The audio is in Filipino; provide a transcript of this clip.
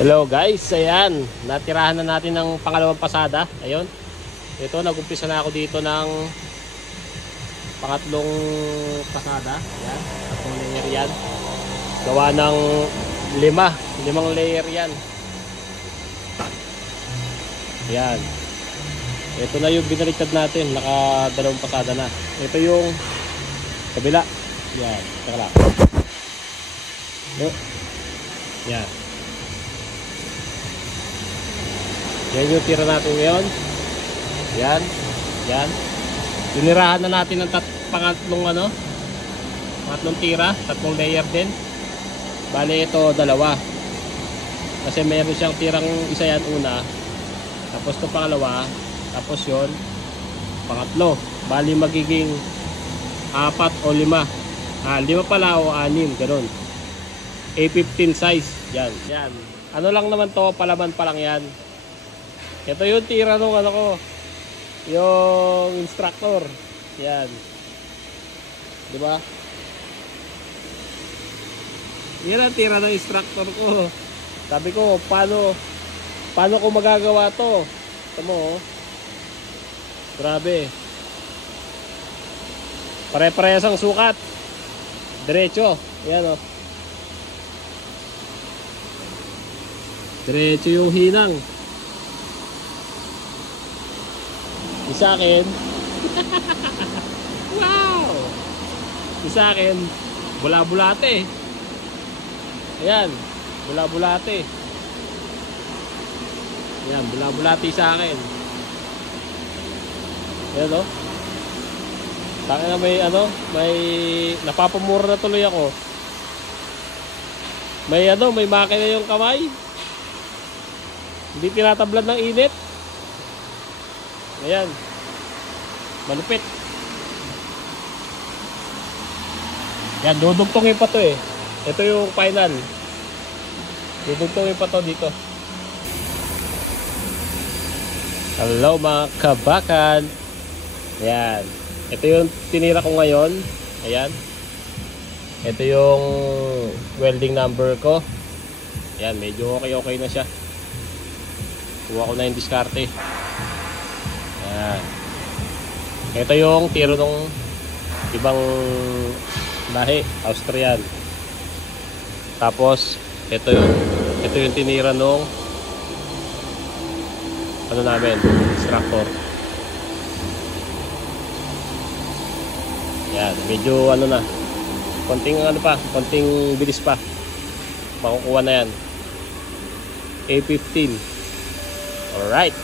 Hello guys, ayan, natirahan na natin ng pangalawang pasada. Ayun, ito nag-umpisa na ako dito ng pangatlong pasada. Ayan, tatlong layer yan. Gawa ng limang layer yan. Ayan, ito na yung binaliktad natin, nakadalawang pasada na. Ito yung kabila. Ayan, tara. Ayan. Yan yung tira natin ngayon. Yan. Yan. Tinirahan na natin ng pangatlong tira. Tatlong layer din. Bali ito dalawa. Kasi meron siyang tirang isa yan una. Tapos ito pangalawa. Tapos yon pangatlo. Bali magiging 4 o 5. 5 pala o 6. Ganun. A15 size. Yan. Yan. Ano lang naman to, palaman pa lang yan. Ito yung tira nung yung instructor. Yan. 'Di ba? Yan ang tira ng instructor ko. Sabi ko, paano ko magagawa 'to? Ito mo, oh. Grabe. Pare-parehas ang sukat. Diretso. Yan, oh. Diretso yung hinang. Isa akin wow! Isa akin bula-bulate. Ayan, bula-bulate. Ayan, bula-bulate sa akin. Ayan, oh. Taka na may napapamura na tuloy ako. May makina yung kamay. Hindi tinatablad ng init. Ayan. Malupit. Yan, dudugtongin pa to eh. Ito yung final. Dudugtongin pa to dito. Hello mga kabakan. Ayan. Ito yung tinira ko ngayon. Ayan. Ito yung welding number ko. Ayan, medyo okay na siya. Kuha ko na yung diskarte. Ayan. Ito yung tiro ng ibang lahi, Austrian. Tapos ito yung tinira nung namin, instructor. Ayan, medyo na. Konting bilis pa. Makukuha na yan. A15. Alright.